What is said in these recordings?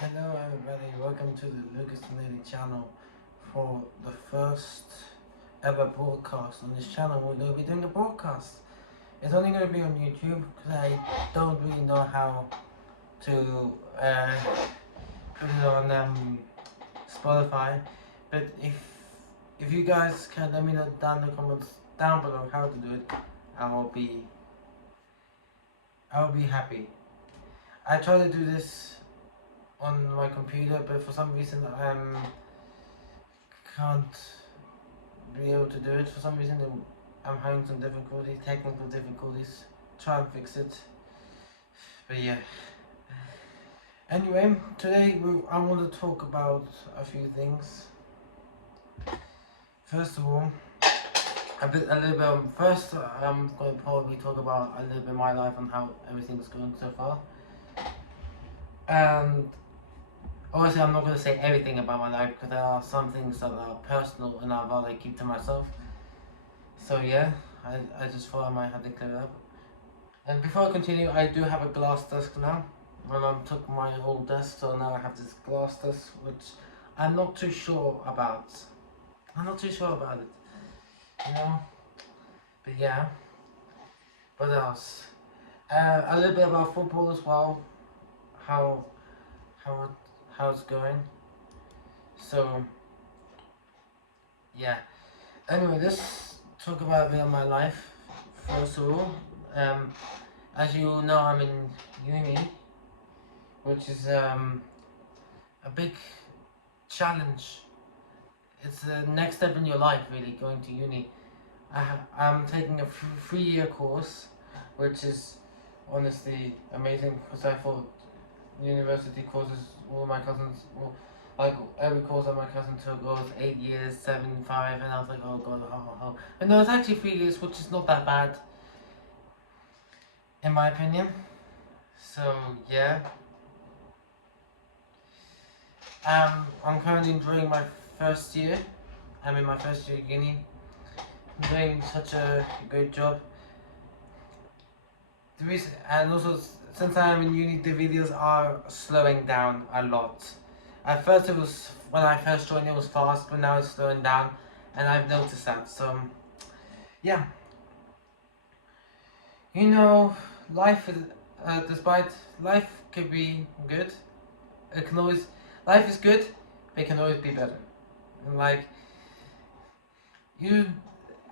Hello everybody, welcome to the Lucas and Lady channel for the first ever broadcast on this channel. We're going to be doing a broadcast. It's only going to be on YouTube because I don't really know how to put it on Spotify. But if you guys can let me know down in the comments down below how to do it, I will be happy. I try to do this on my computer, but for some reason can't be able to do it. For some reason I'm having some difficulties, technical difficulties. Try and fix it. But yeah. Anyway, today I want to talk about a few things. First of all, a little bit. First, I'm going to probably talk about a little bit of my life and how everything's going so far. And obviously, I'm not going to say everything about my life because there are some things that are personal and I'd rather keep to myself. So yeah, I just thought I might have to clear it up. And before I continue, I do have a glass desk now. My mum took my old desk, so now I have this glass desk, which I'm not too sure about. I'm not too sure about it, you know. But yeah, what else? A little bit about football as well. How how it, how it's going. So yeah. Anyway, let's talk about a bit of my life. First of all, as you know, I'm in uni, which is a big challenge. It's the next step in your life, really, going to uni. I'm taking a 3-year course, which is honestly amazing because I thought university courses, all my cousins, well, like every course that my cousin took was 8 years, 7, 5, and I was like, oh god, oh. But no, it's actually 3 years, which is not that bad, in my opinion. So, yeah. I'm currently doing my first year. I'm in my first year of uni. I'm doing such a good job. The reason, and also since I'm in uni, the videos are slowing down a lot. At first, it was when I first joined, it was fast, but now it's slowing down, and I've noticed that. So, yeah. You know, life is, despite life can be good. It can always, life is good, but it can always be better. And like you,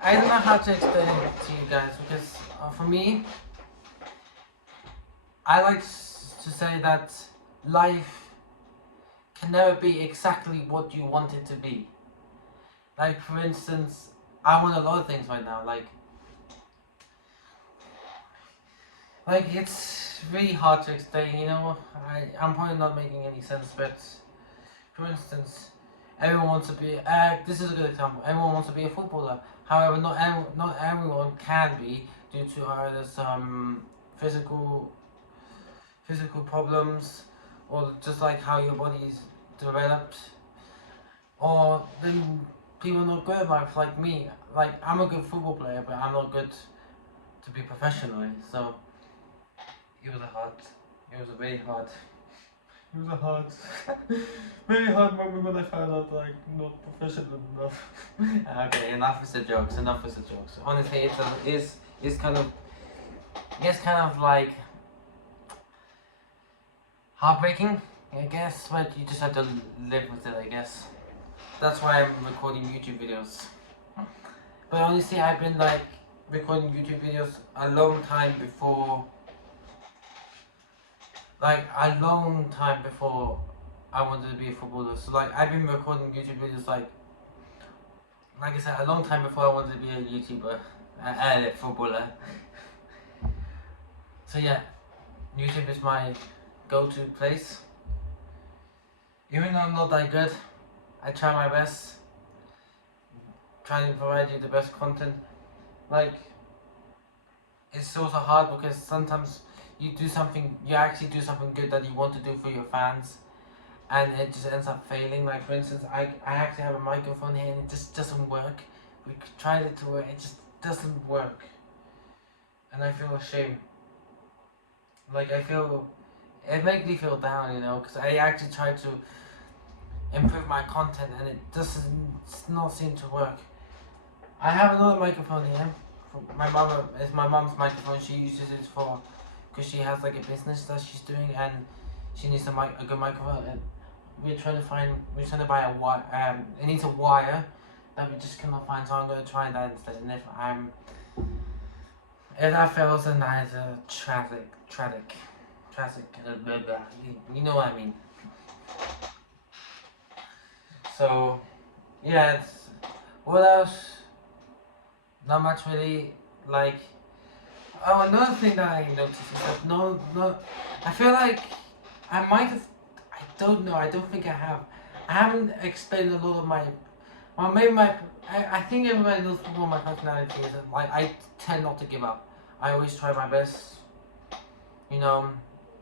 I don't know how to explain it to you guys because for me, I like to say that life can never be exactly what you want it to be. Like for instance, I want a lot of things right now. Like it's really hard to explain. You know, I'm probably not making any sense, but for instance, everyone wants to be. This is a good example. Everyone wants to be a footballer. However, not everyone can be due to either some physical problems, or just like how your body is developed, or then people not good at life like me. Like I'm a good football player, but I'm not good to be professionally. So it was a hard. It was a very hard. It was a hard, very hard moment when I found out like not professional enough. Okay, enough with the jokes. Enough with the jokes. Honestly, it's kind of like heartbreaking, I guess, but you just have to live with it, I guess. That's why I'm recording YouTube videos. But honestly, I've been like recording YouTube videos a long time before, I wanted to be a footballer. So like I've been recording YouTube videos like I said, a long time before I wanted to be a YouTuber, a footballer. So yeah, YouTube is my go-to place. Even though I'm not that good, I try my best, trying to provide you the best content. Like, it's also hard because sometimes you actually do something good that you want to do for your fans, and it just ends up failing. Like for instance, I actually have a microphone here and it just doesn't work. We tried it to work, it just doesn't work, and I feel ashamed. Like I feel it makes me feel down, you know, because I actually try to improve my content and it doesn't not seem to work. I have another microphone here. It's my mom's microphone. She uses it for because she has like a business that she's doing and she needs a good microphone. And we're trying to buy it needs a wire that we just cannot find. So I'm gonna try that instead. And if that fails, then that is a tragic. Blah, blah. You know what I mean. So yeah, what else? Not much really. Like, oh, another thing that I noticed is that no, I feel like I might have. I don't know. I don't think I have. I haven't explained a lot of my. Well, maybe my. I think everybody knows what my personality is. Like, I tend not to give up. I always try my best. You know,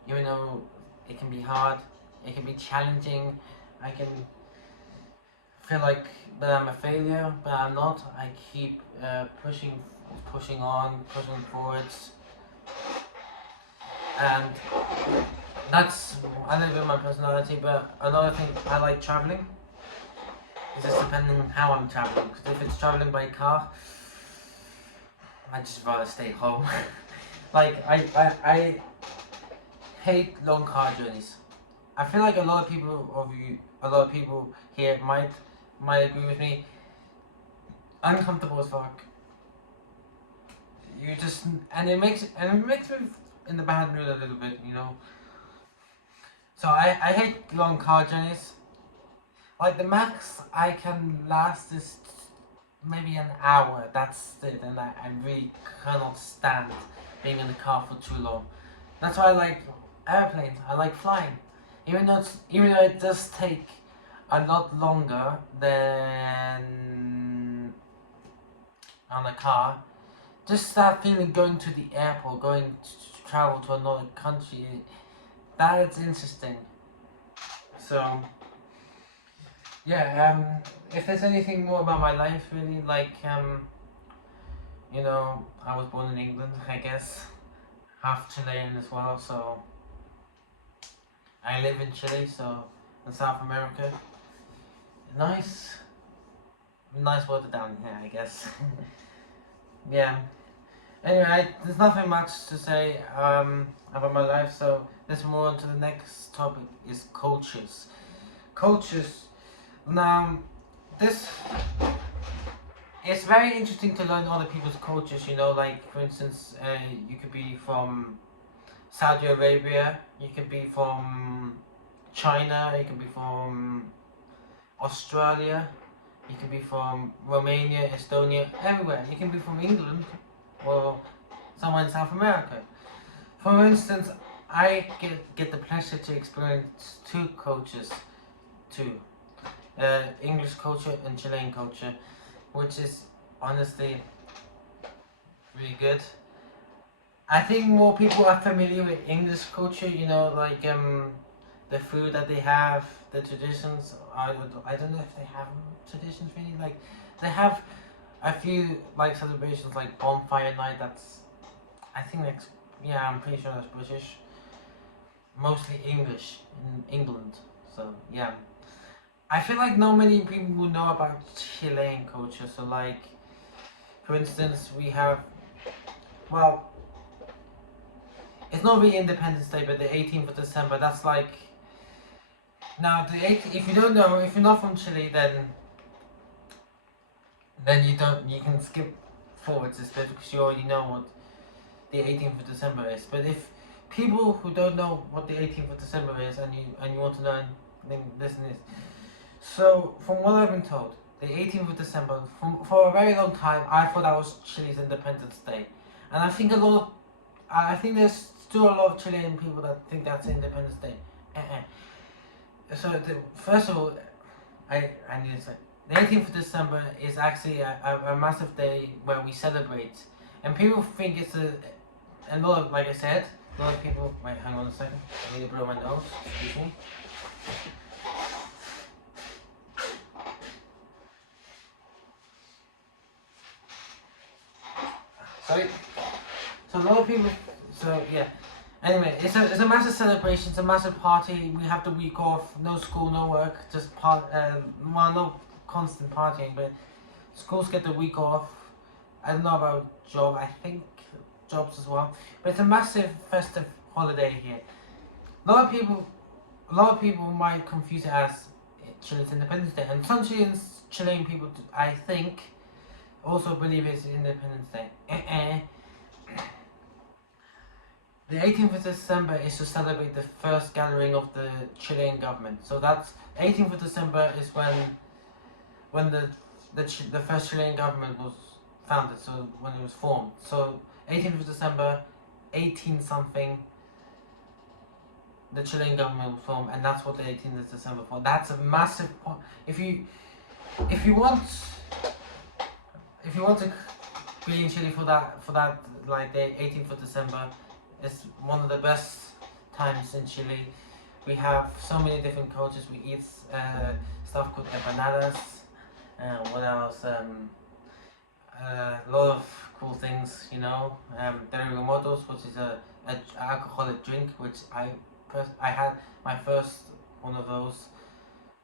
even though it can be hard, it can be challenging. I can feel like that I'm a failure, but I'm not. I keep pushing on, pushing forwards, and that's a little bit of my personality. But another thing, I like traveling. It's just depending on how I'm traveling. Because if it's traveling by car, I'd just rather stay home. Like I hate long car journeys. I feel like a lot of people here might agree with me. Uncomfortable as fuck. You just and it makes me in the bad mood a little bit, you know. So I hate long car journeys. Like the max I can last is maybe an hour. That's it, and I really cannot stand being in the car for too long. That's why I like airplanes. I like flying, even though it does take a lot longer than on a car. Just that feeling going to the airport, going to travel to another country, that is interesting. So yeah, if there's anything more about my life, really, like you know, I was born in England, I guess, half Chilean as well. So I live in Chile, so in South America. Nice water down here, I guess. Yeah. Anyway, there's nothing much to say about my life, so let's move on to the next topic. Is cultures. Cultures. Now, this it's very interesting to learn other people's cultures. You know, like for instance, you could be from Saudi Arabia, you could be from China, you could be from Australia, you could be from Romania, Estonia, everywhere. You can be from England or somewhere in South America. For instance, I get the pleasure to experience two cultures too. English culture and Chilean culture, which is honestly really good. I think more people are familiar with English culture, you know, like the food that they have, the traditions. I don't know if they have traditions really. Like they have a few like celebrations like bonfire night. I think that's yeah. I'm pretty sure that's British. Mostly English in England. So yeah. I feel like not many people know about Chilean culture. So like, for instance, we have well, it's not really Independence Day, but the 18th of December. That's like now the 18th. If you don't know, if you're not from Chile, then you can skip forward this bit because you already know what the 18th of December is. But if people who don't know what the 18th of December is and you want to learn, then listen to this. So from what I've been told, the 18th of December, for a very long time, I thought that was Chile's Independence Day, and I think there's still a lot of Chilean people that think that's Independence Day. So first of all, I need to say the 18th of December is actually a massive day where we celebrate, and people think it's a lot of, like I said, a lot of people. Wait, hang on a second. I need to blow my nose. Excuse me. Sorry. So a lot of people. So yeah, Anyway, it's a massive celebration. It's a massive party. We have the week off. No school, no work. Just well, no constant partying, but schools get the week off. I don't know about job. I think jobs as well. But it's a massive festive holiday here. A lot of people might confuse it as Chile's Independence Day, and some Chilean people, I think, also believe it's Independence Day. The 18th of December is to celebrate the first gathering of the Chilean government. So that's 18th of December is when the first Chilean government was founded. So when it was formed. So 18th of December, 18 something. The Chilean government was formed, and that's what the 18th of December for. That's a massive point. If you want to be in Chile for that like the 18th of December. It's one of the best times in Chile. We have so many different cultures. We eat stuff called empanadas. What else? A lot of cool things, you know. Terremotos, which is a alcoholic drink, which I had my first one of those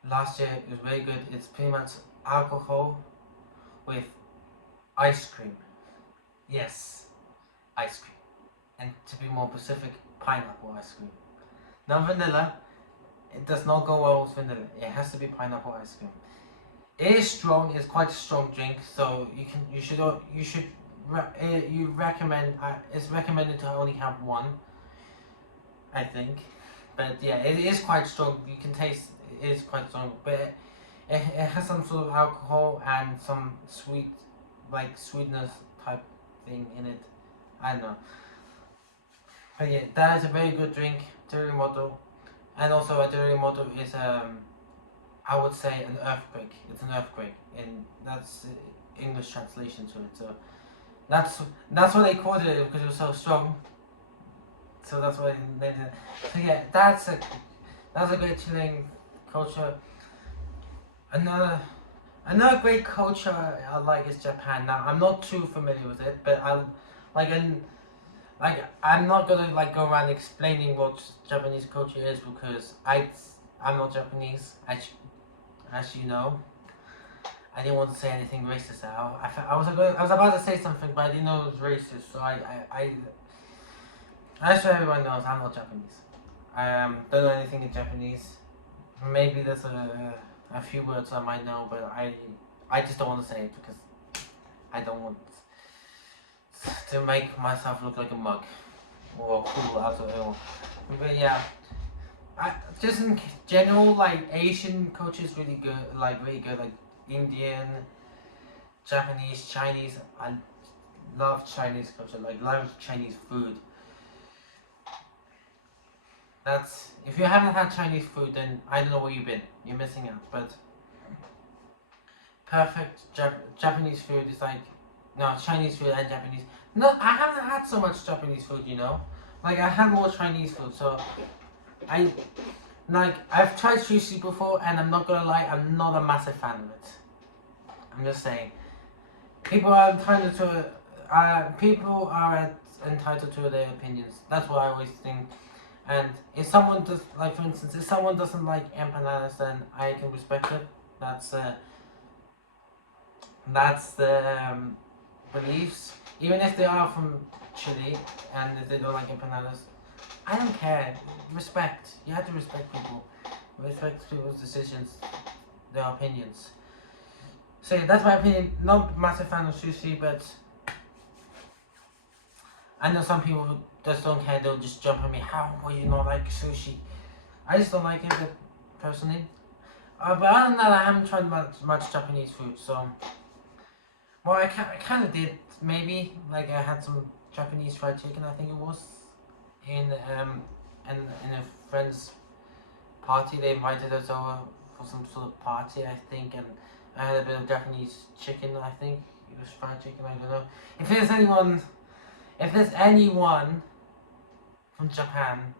last year. It was very good. It's pretty much alcohol with ice cream. Yes, ice cream. And to be more specific, pineapple ice cream. Not vanilla. It does not go well with vanilla. It has to be pineapple ice cream. It is strong. It's quite a strong drink, so it's recommended to only have one, I think. But yeah, it is quite strong. You can taste it is quite strong, but it has some sort of alcohol and some sweetness type thing in it. I don't know. But yeah, that is a very good drink, terremoto, and also a terremoto is I would say an earthquake. It's an earthquake, and that's the English translation to it. So that's what they called it because it was so strong. So that's why they did it. So yeah, that's a great Chilean culture. Another great culture I like is Japan. Now I'm not too familiar with it, but I'm not gonna go around explaining what Japanese culture is because I'm not Japanese, as you know. I didn't want to say anything racist. I was about to say something, but I didn't know it was racist. So just so everyone knows, I'm not Japanese. I don't know anything in Japanese. Maybe there's a few words I might know, but I just don't want to say it because I don't want to make myself look like a mug or cool out of it. But yeah, just in general, Asian culture is really good, really good, Indian, Japanese, Chinese. I love Chinese culture, love Chinese food. If you haven't had Chinese food, then I don't know where you've been. You're missing out. But perfect Japanese food is no, Chinese food and Japanese. No, I haven't had so much Japanese food, you know. I had more Chinese food, so I've tried sushi before, and I'm not gonna lie, I'm not a massive fan of it. I'm just saying, people are entitled to their opinions. That's what I always think. And if someone does, for instance, if someone doesn't like empanadas, then I can respect it. That's the beliefs. Even if they are from Chile and if they don't like empanadas, I don't care. Respect. You have to respect people. Respect people's decisions, their opinions. So yeah, that's my opinion. Not massive fan of sushi, but I know some people who just don't care. They'll just jump on me. How will you not like sushi? I just don't like it personally. But other than that, I haven't tried much Japanese food. So, well, I kind of did maybe. I had some Japanese fried chicken. I think it was in a friend's party. They invited us over for some sort of party, I think, and I had a bit of Japanese chicken. I think it was fried chicken. I don't know. If there's anyone from Japan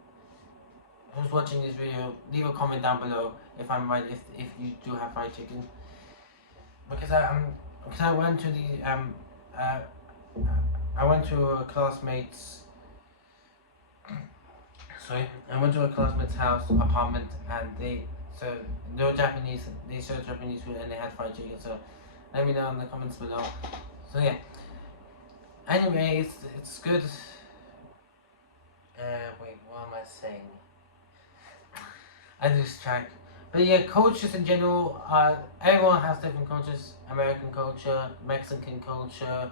who's watching this video, leave a comment down below if I'm right, if you do have fried chicken. Because I went to I went to a classmate's Sorry, I went to a classmate's house apartment, and they were Japanese. They served Japanese food and they had fried chicken. So let me know in the comments below. So yeah. Anyway, it's good. Wait, what am I saying? I lose track. But yeah, cultures in general. Everyone has different cultures. American culture, Mexican culture,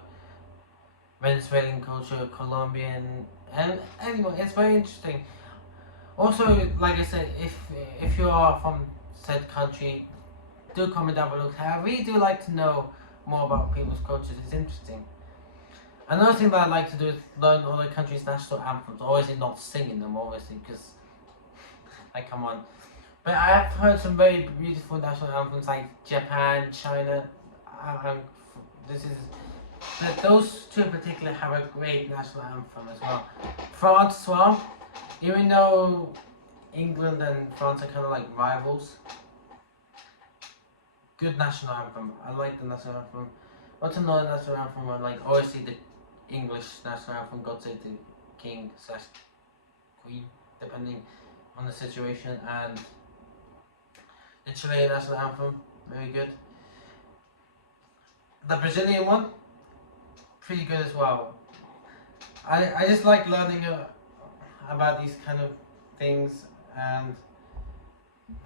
Venezuelan culture, Colombian, and anyway, it's very interesting. Also, like I said, if you are from said country, do comment down below. I really do like to know more about people's cultures. It's interesting. Another thing that I like to do is learn other countries' national anthems. Obviously, not singing them, obviously, because like come on. But I have heard some very beautiful national anthems like Japan, China. Um, this is those two in particular have a great national anthem as well. France as well. Even though England and France are kind of like rivals, good national anthem. I like the national anthem. What's another national anthem? Like obviously the English national anthem, God Save the King / Queen, depending on the situation, and the Chilean national anthem, very good. The Brazilian one, pretty good as well. I just like learning about these kind of things and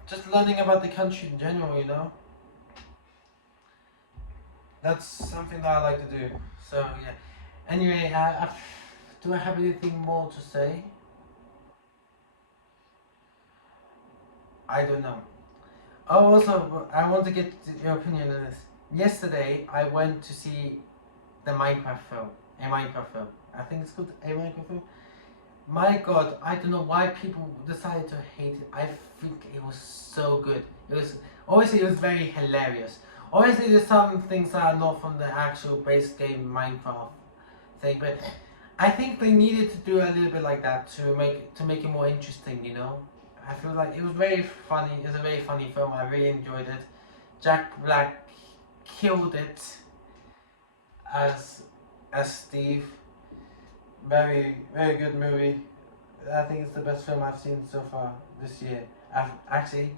just learning about the country in general, you know. That's something that I like to do. So yeah. Anyway, do I have anything more to say? I don't know. Oh, also, I want to get your opinion on this. Yesterday, I went to see the Minecraft film. A Minecraft film. I think it's called A Minecraft film. My God, I don't know why people decided to hate it. I think it was so good. It was obviously it was very hilarious. Obviously, there's some things that are not from the actual base game Minecraft thing, but I think they needed to do a little bit like that to make it more interesting. You know, I feel like it was very funny. It was a very funny film. I really enjoyed it. Jack Black killed it as Steve. Very good movie. I think it's the best film I've seen so far this year. Actually,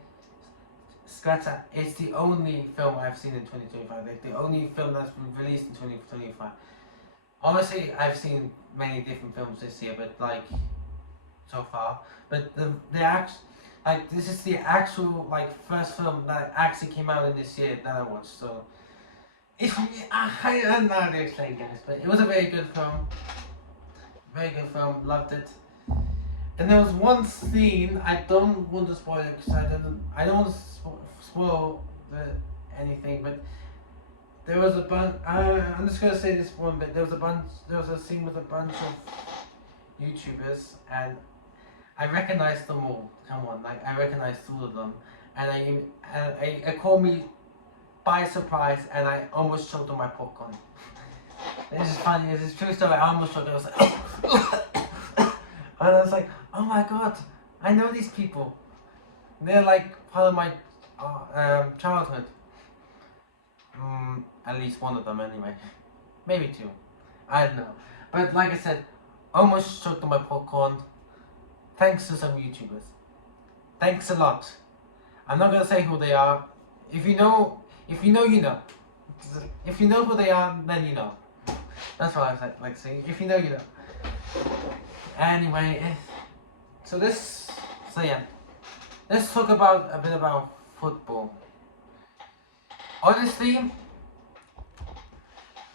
scratch that. It's the only film I've seen in 2025. Like the only film that's been released in 2025. Honestly, I've seen many different films this year, but like so far. But the like this is the actual like first film that actually came out in this year that I watched. So I don't know how to explain this, but it was a very good film. Very good film, loved it. And there was one scene I don't want to spoil it because I don't want to spoil anything, but there was a bunch. I'm just gonna say this one bit. There was a scene with a bunch of YouTubers, and I recognized them all. Come on, like I recognized all of them, and it caught me by surprise, and I almost choked on my popcorn. This is funny. This is true story. I almost choked. I was like, and I was like, oh my God, I know these people. They're like part of my childhood. At least one of them, anyway. Maybe two. I don't know. But like I said, almost choked on my popcorn. Thanks to some YouTubers. Thanks a lot. I'm not gonna say who they are. If you know, you know. If you know who they are, then you know. That's what I like saying. If you know, you know. Anyway, so yeah. Let's talk about a bit about football. Honestly,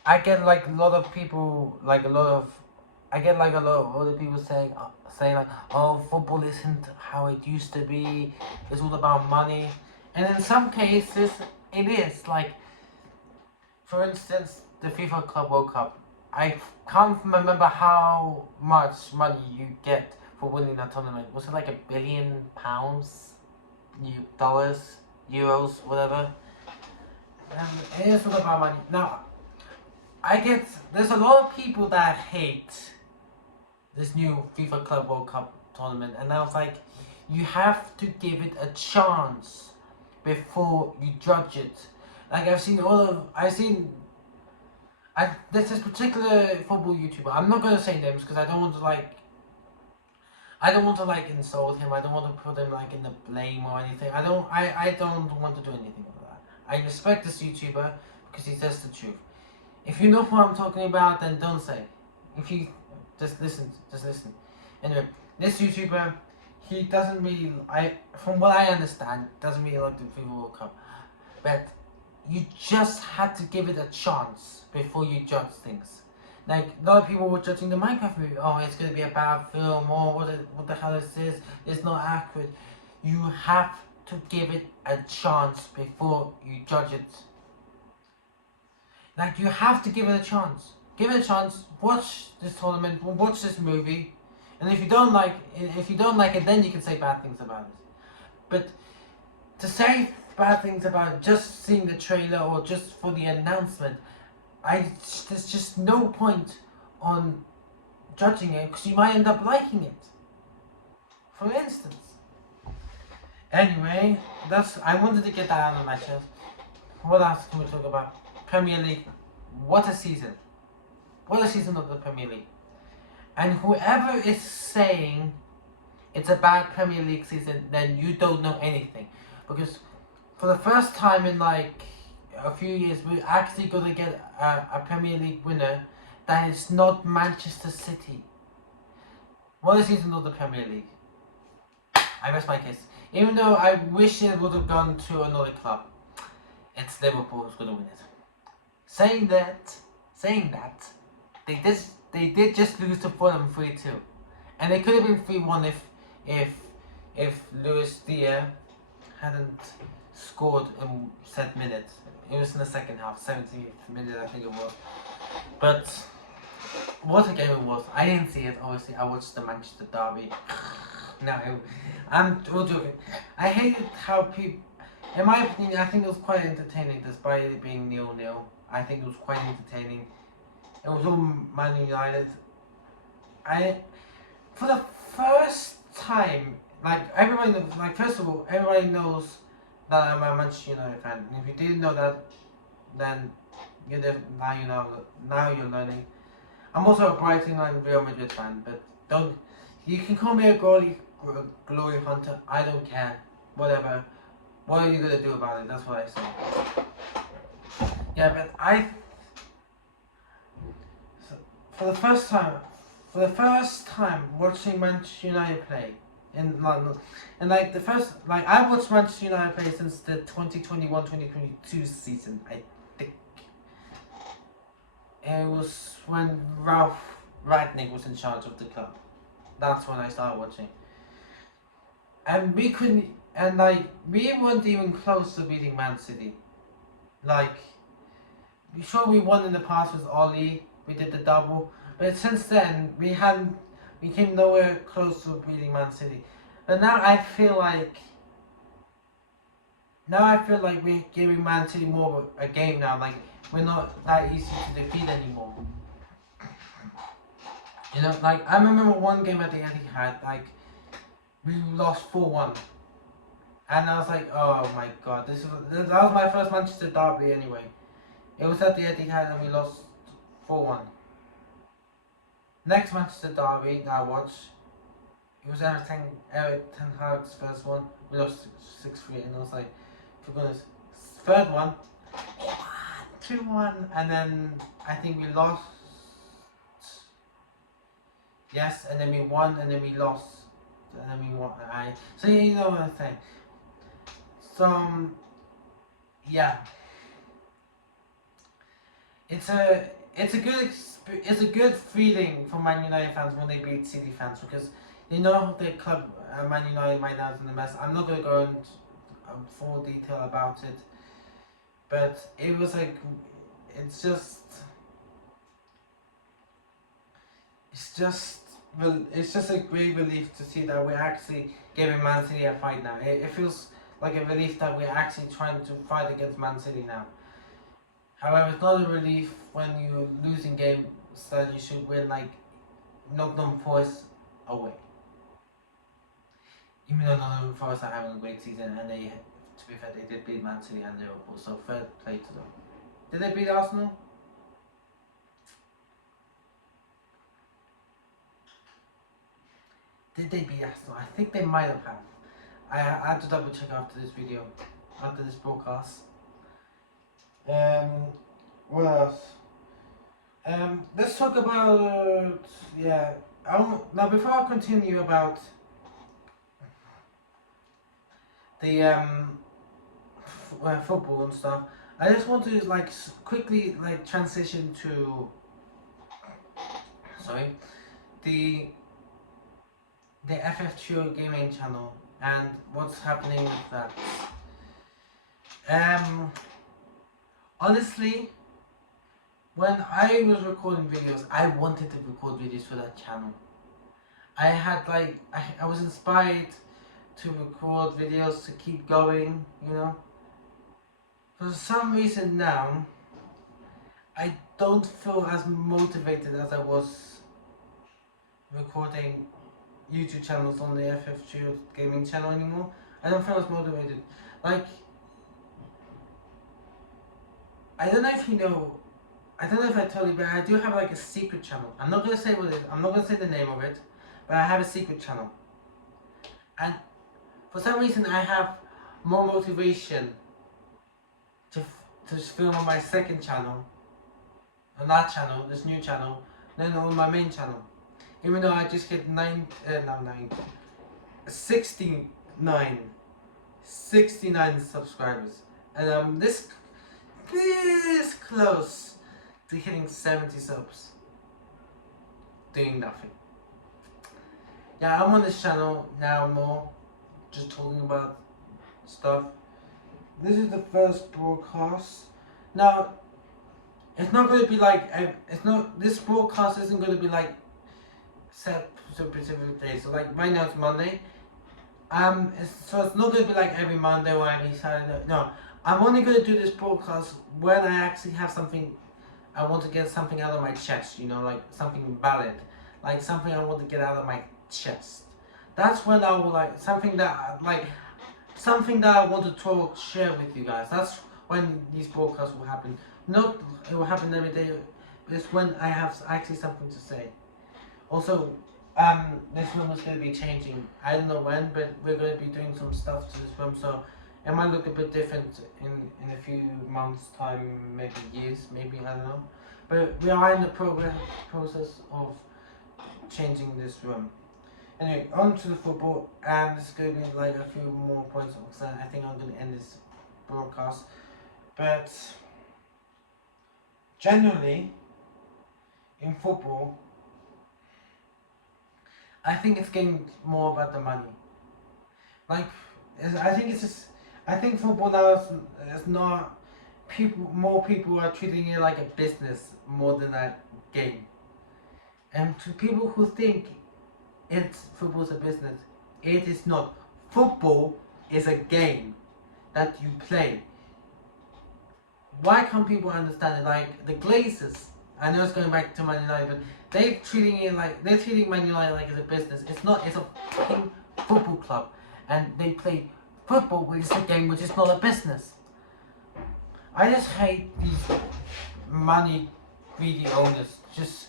I get like a lot of people, I get like a lot of other people saying like, oh, football isn't how it used to be. It's all about money, and in some cases, it is. Like, for instance, the FIFA Club World Cup. I can't remember how much money you get for winning that tournament. Was it like £1 billion? Dollars? Euros? Whatever? It is all about money. Now, there's a lot of people that hate this new FIFA Club World Cup tournament, and I was like, you have to give it a chance before you judge it. Like there's this particular football YouTuber. I'm not gonna say names because I don't want to I don't want to like insult him. I don't want to put him like in the blame or anything. I don't want to do anything like that. I respect this YouTuber because he says the truth. If you know who I'm talking about, then don't say. If you just listen. Anyway, this YouTuber, he doesn't really. From what I understand, doesn't really like the FIFA World Cup. But you just had to give it a chance before you judge things. Like a lot of people were judging the Minecraft movie. Oh, it's gonna be a bad film. Oh, what the hell is this? It's not accurate. You have to give it a chance before you judge it. Like you have to give it a chance. Give it a chance. Watch this tournament. Watch this movie, and if you don't like it, then you can say bad things about it. But to say bad things about it, just seeing the trailer or just for the announcement, there's just no point on judging it because you might end up liking it. For instance. Anyway, I wanted to get that out of my chest. What else can we talk about? Premier League. What a season. What a season of the Premier League. And whoever is saying it's a bad Premier League season, then you don't know anything. Because for the first time in like a few years, we're actually going to get a Premier League winner that is not Manchester City. What a season of the Premier League. I rest my case. Even though I wish it would have gone to another club, it's Liverpool who's going to win it. Saying that, they did just lose to Fulham 3-2, and it could have been 3-1 if Luis Diaz hadn't scored in said minute. It was in the second half, 70th minute I think it was. But what a game it was! I didn't see it obviously. I watched the Manchester derby. No, I'm joking. I hated how people. In my opinion, I think it was quite entertaining despite it being 0-0. I think it was quite entertaining. It was all Man United. For the first time, first of all, everybody knows that I'm a Manchester United fan. And if you didn't know that, then now you're learning. I'm also a Brighton and Real Madrid fan, but you can call me a glory hunter. I don't care. Whatever. What are you gonna do about it? That's what I say. Yeah, but for the first time watching Manchester United play in London, and I watched Manchester United play since the 2021-2022 season. I think it was when Ralph Rangnick was in charge of the club. That's when I started watching, and we weren't even close to beating Man City. Sure, we won in the past with Ollie. We did the double, but since then we came nowhere close to beating Man City. But now I feel like we're giving Man City more of a game now. Like we're not that easy to defeat anymore. I remember one game at the Etihad, we lost 4-1. And I was like, oh my god, that was my first Manchester derby anyway. It was at the Etihad and we lost 4-1. Next Manchester derby that I watched, it was Eric Ten Hag's first one. We lost 6-3 and I was like, for goodness. Third one, 2-1, and then I think we lost. Yes, and then we won, and then we lost, and then we won. So you know what I'm saying. So yeah, it's a good feeling for Man United fans when they beat City fans because they know their club Man United right now is in the mess. I'm not gonna go into full detail about it, but it was it's just a great relief to see that we're actually giving Man City a fight now. It feels like a relief that we're actually trying to fight against Man City now. However, it's not a relief when you're losing games that you should win, like Nottingham Forest away. Even though Nottingham Forest are having a great season, and to be fair, they did beat Man City and Liverpool, so fair play to them. Did they beat Arsenal? Did they beat Arsenal? I think they might have. I had to double check after this video, after this broadcast. What else? Let's talk about now before I continue about the football and stuff, I just want to like quickly like transition to the FF2 gaming channel and what's happening with that. Honestly, when I was recording videos, I wanted to record videos for that channel. I had like I was inspired to record videos to keep going, you know. For some reason now, I don't feel as motivated as I was recording YouTube channels on the FF2 gaming channel anymore. I don't feel as motivated. Like, I don't know if you know, I don't know if I told you, but I do have like a secret channel. I'm not gonna say what it is, I'm not gonna say the name of it, but I have a secret channel. And for some reason I have more motivation to film on my second channel, on that channel, this new channel, than on my main channel. Even though I just get 69 subscribers. And I'm this close to hitting 70 subs. Doing nothing. Yeah, I'm on this channel now more, just talking about stuff. This is the first broadcast. Now, it's not going to be like, this broadcast isn't going to be like set to specific days. So like right now it's Monday. So it's not going to be like every Monday or every Saturday. No, I'm only going to do this broadcast when I actually have something, I want to get something out of my chest, you know, like something valid. Like something I want to get out of my chest. That's when I will like, something that I want to share with you guys. That's when these broadcasts will happen. Not, it will happen every day, but it's when I have actually something to say. Also, this room is going to be changing. I don't know when, but we're going to be doing some stuff to this room, so it might look a bit different in a few months' time, maybe years, maybe, I don't know. But we are in the process of changing this room. Anyway, on to the football, and this is going to be like a few more points, because I think I'm going to end this broadcast. But generally, in football, I think it's getting more about the money. Like, I think football now is not, more people are treating it like a business more than a game. And to people who think football's a business, it is not. Football is a game that you play. Why can't people understand it? Like the Glazers, I know it's going back to Man United, but they're treating Man United like it's a business. It's not. It's a fucking football club, and they play football, which is a game, which is not a business. I just hate these money greedy owners just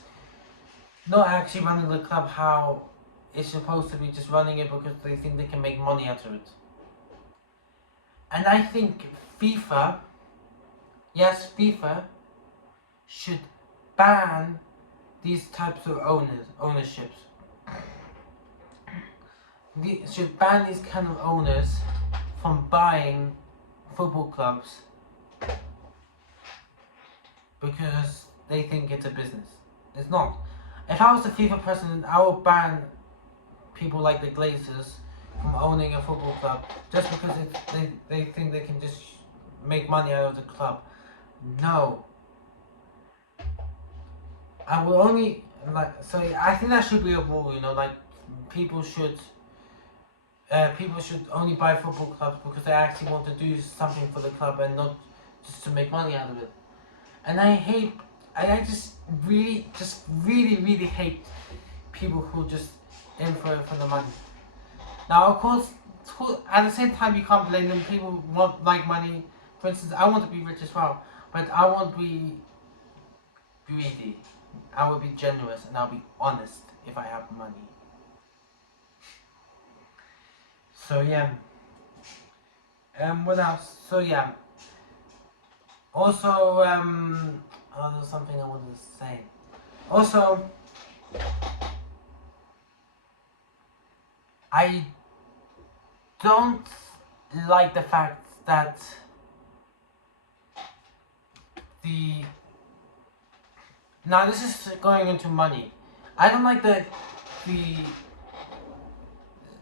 not actually running the club how it's supposed to be, just running it because they think they can make money out of it. And I think FIFA should ban these types of ownerships. Should ban these kind of owners from buying football clubs because they think it's a business. It's not. If I was the FIFA president, I would ban people like the Glazers from owning a football club just because they think they can just make money out of the club. No. I will only I think that should be a rule, you know, like people should only buy football clubs because they actually want to do something for the club and not just to make money out of it. And I just really hate people who just in for the money. Now, of course, at the same time, you can't blame them. People want like money. For instance, I want to be rich as well, but I won't be greedy. I will be generous and I'll be honest if I have money. So yeah. What else? So yeah. Also, oh, there's something I wanted to say. Also, I don't like the fact that the now this is going into money. I don't like the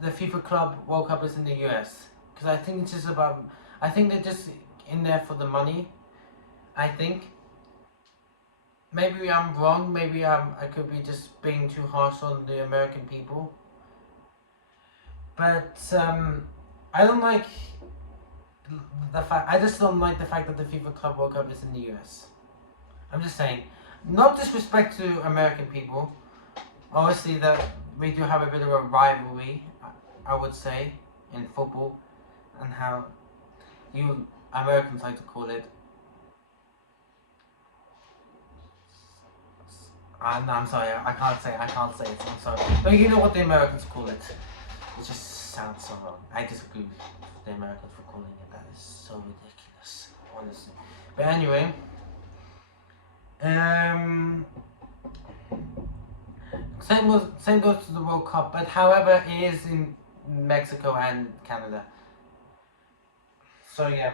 the FIFA Club World Cup is in the US because I think it's just about. I think they're just in there for the money. I think. Maybe I'm wrong. Maybe I could be just being too harsh on the American people. But I don't like the fact. I just don't like the fact that the FIFA Club World Cup is in the US. I'm just saying, no disrespect to American people. Obviously, that we do have a bit of a rivalry, I would say, in football, and how you Americans like to call it. No, I'm sorry, I can't say it. I'm sorry, but you know what the Americans call it. It just sounds so wrong. I disagree with the Americans for calling it that. Is so ridiculous, honestly. But anyway, same goes to the World Cup, but however, it is in Mexico and Canada. So yeah,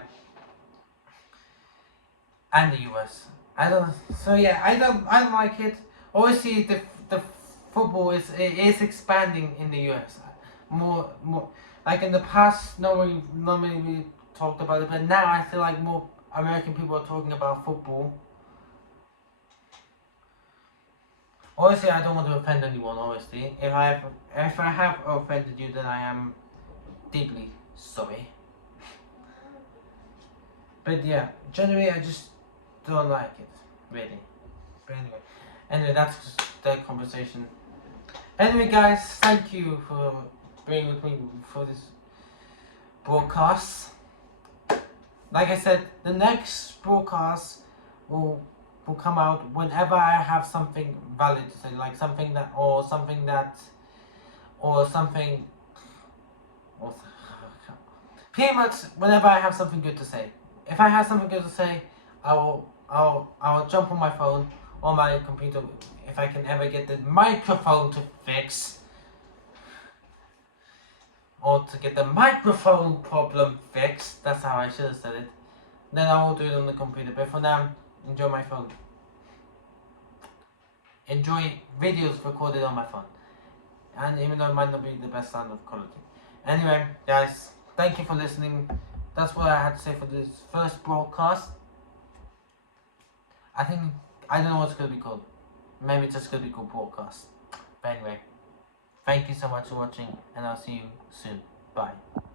and the US. I don't. So yeah, I don't like it. Obviously, the football is expanding in the US. More like in the past, nobody really talked about it, but now I feel like more American people are talking about football. Obviously, I don't want to offend anyone. Obviously, if I have offended you, then I am deeply sorry. But yeah, generally, I just don't like it, really. But anyway, that's just the conversation. Anyway, guys, thank you for being with me for this broadcast. Like I said, the next broadcast will come out whenever I have something valid to say, like something that or something pretty much whenever I have something good to say. If I have something good to say, I'll jump on my phone or my computer if I can ever get the microphone to fix. Or to get the microphone problem fixed. That's how I should have said it. Then I will do it on the computer. But for now, enjoy my phone. Enjoy videos recorded on my phone. And even though it might not be the best sound of quality. Anyway, guys, thank you for listening. That's what I had to say for this first broadcast. I don't know what it's going to be called. Maybe it's just going to be called broadcast. But anyway, thank you so much for watching, and I'll see you soon. Bye.